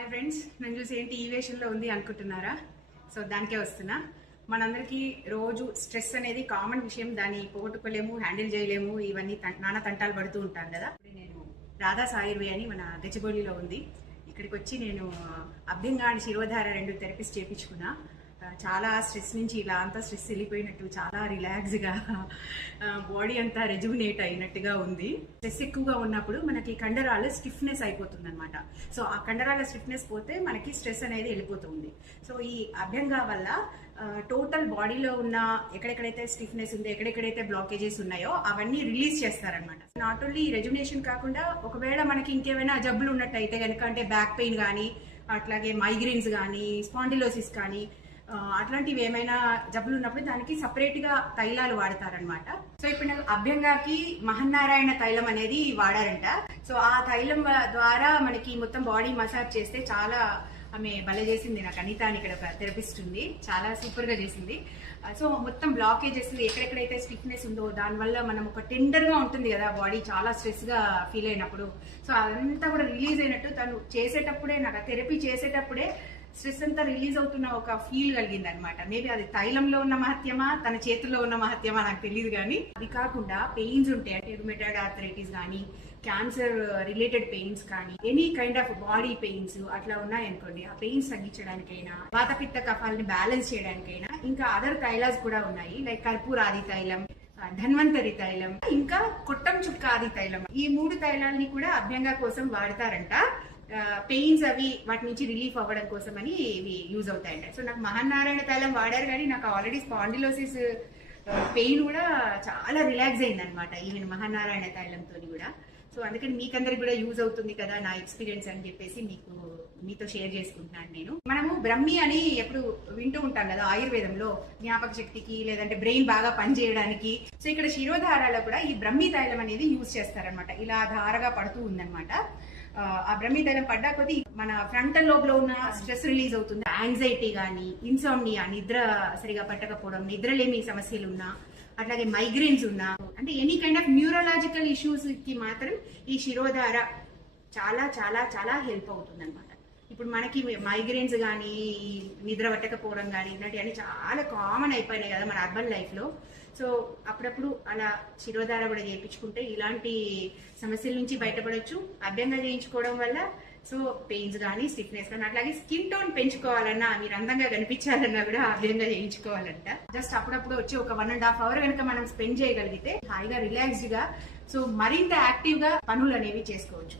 Hi friends, నేను చూసి ఏంటి ఈ వేషంలో ఉంది అనుకుంటున్నారా? సో దానికే వస్తున్నా. మనందరికీ రోజు స్ట్రెస్ అనేది కామన్ విషయం. దాన్ని పోగొట్టుకోలేము, హ్యాండిల్ చేయలేము. ఇవన్నీ నానా తంటాలు పడుతూ ఉంటాను కదా. ఇప్పుడు నేను రాధా సాయుర్వే అని మన గచ్చిబౌలిలో ఉంది. ఇక్కడికి వచ్చి నేను అభ్యంగా అండ్ శిరోధార 2 థెరపీస్ చేయించుకున్నా. చాలా స్ట్రెస్ నుంచి ఇలా అంతా స్ట్రెస్ వెళ్ళిపోయినట్టు, చాలా రిలాక్స్గా బాడీ అంతా రెజ్యునేట్ అయినట్టుగా ఉంది. స్ట్రెస్ ఎక్కువగా ఉన్నప్పుడు మనకి కండరాలు స్టిఫ్నెస్ అయిపోతుంది అనమాట. సో ఆ కండరాల స్టిఫ్నెస్ పోతే మనకి స్ట్రెస్ అనేది వెళ్ళిపోతుంది. సో ఈ అభ్యంగా వల్ల టోటల్ బాడీలో ఉన్న ఎక్కడెక్కడైతే స్టిఫ్నెస్ ఉందో, ఎక్కడెక్కడైతే బ్లాకేజెస్ ఉన్నాయో అవన్నీ రిలీజ్ చేస్తారనమాట. నాట్ ఓన్లీ రెజ్యునేషన్ కాకుండా ఒకవేళ మనకి ఇంకేమైనా జబ్బులు ఉన్నట్టయితే కనుక, అంటే బ్యాక్ పెయిన్ కానీ, అట్లాగే మైగ్రేన్స్ కానీ, స్పాండిలోసిస్ కానీ, అట్లాంటివి ఏమైనా జబ్బులు ఉన్నప్పుడు దానికి సపరేట్ గా తైలాలు వాడతారనమాట. సో ఇప్పుడు నాకు అభ్యంగాకి మహన్నారాయణ తైలం అనేది వాడారంట. సో ఆ తైలం ద్వారా మనకి మొత్తం బాడీ మసాజ్ చేస్తే చాలా, ఆమె భలే చేసింది. నాకు అనిత అని ఇక్కడ ఒక థెరపిస్ట్ ఉంది, చాలా సూపర్ గా చేసింది. సో మొత్తం బ్లాకేజెస్ ఎక్కడెక్కడైతే స్టిఫ్నెస్ ఉందో దానివల్ల మనం ఒక టెండర్ గా ఉంటుంది కదా బాడీ, చాలా స్ట్రెస్ గా ఫీల్ అయినప్పుడు. సో అదంతా కూడా రిలీజ్ అయినట్టు తను చేసేటప్పుడే, నాకు థెరపీ చేసేటప్పుడే స్ట్రెస్ అంతా రిలీజ్ అవుతున్న ఒక ఫీల్ కలిగింది అనమాట. మేబీ అది తైలంలో ఉన్న మహత్యమా, తన చేతుల్లో ఉన్న మహత్యమా నాకు తెలియదు. కానీ అది కాకుండా పెయిన్స్ ఉంటాయి, అంటే రుమేటాయిడ్ ఆర్థరైటిస్ కానీ, క్యాన్సర్ రిలేటెడ్ పెయిన్స్ కానీ, any kind of body pains అట్లా ఉన్నాయనుకోండి, ఆ పెయిన్స్ తగ్గించడానికైనా, వాతపిత్త కఫాలని బ్యాలెన్స్ చేయడానికైనా ఇంకా అదర్ తైలాస్ కూడా ఉన్నాయి. లైక్ కర్పూరాది తైలం, ధన్వంతరి తైలం, ఇంకా కొట్టం చుక్క ఆది తైలం. ఈ 3 తైలాలని కూడా అభ్యంగా కోసం వాడతారంట. పెయిన్స్ అవి వాటి నుంచి రిలీఫ్ అవ్వడం కోసం అని ఇవి యూజ్ అవుతాయంట. సో నాకు మహన్నారాయణ తైలం వాడారు, కానీ నాకు ఆల్రెడీ స్పాండిలోసిస్ పెయిన్ కూడా చాలా రిలాక్స్ అయింది అనమాట ఈవెన్ మహన్నారాయణ తైలంతో కూడా. సో అందుకని మీకందరికి కూడా యూజ్ అవుతుంది కదా నా ఎక్స్పీరియన్స్ అని చెప్పేసి మీతో షేర్ చేసుకుంటున్నాను నేను. మనము బ్రహ్మి అని ఎప్పుడు వింటూ ఉంటాం కదా ఆయుర్వేదంలో, జ్ఞాపక శక్తికి లేదంటే బ్రెయిన్ బాగా పనిచేయడానికి. సో ఇక్కడ శిరోధారాలో కూడా ఈ బ్రహ్మి తైలం అనేది యూజ్ చేస్తారనమాట. ఇలా ధారగా పడుతూ ఉందనమాట. ఆ బ్రహ్మి తైలం పడ్డా కొద్దీ మన ఫ్రంటల్ లోబ్ లో ఉన్న స్ట్రెస్ రిలీజ్ అవుతుంది. యాంగ్జైటీ కానీ, ఇన్సోమ్నియా, నిద్ర సరిగా పట్టకపోవడం, నిద్రలేమి సమస్యలు ఉన్నా, అట్లాగే మైగ్రేన్స్ ఉన్నా, అంటే any kind of neurological issues కి మాత్రం ఈ శిరోధార చాలా చాలా చాలా హెల్ప్ అవుతుంది అనమాట. ఇప్పుడు మనకి మైగ్రేన్స్ కానీ, నిద్ర పట్టకపోవడం కానీ, ఇలాంటివన్నీ చాలా కామన్ అయిపోయినాయి కదా మన అర్బన్ లైఫ్ లో. సో అప్పుడప్పుడు అలా శిరోధార కూడా చేయించుకుంటే ఇలాంటి సమస్యల నుంచి బయటపడవచ్చు అభ్యంగా చేయించుకోవడం వల్ల. సో పెయిన్స్ కానీ, స్టిఫ్నెస్ కానీ, అట్లాగే స్కిన్ టోన్ పెంచుకోవాలన్నా, మీరు అందంగా కనిపించాలన్నా కూడా అభ్యంగా చేయించుకోవాలంట. జస్ట్ అప్పుడప్పుడు వచ్చి ఒక 1.5 hours కనుక మనం స్పెండ్ చేయగలిగితే హాయిగా రిలాక్స్డ్ గా, సో మరింత యాక్టివ్ గా పనులు అనేవి చేసుకోవచ్చు.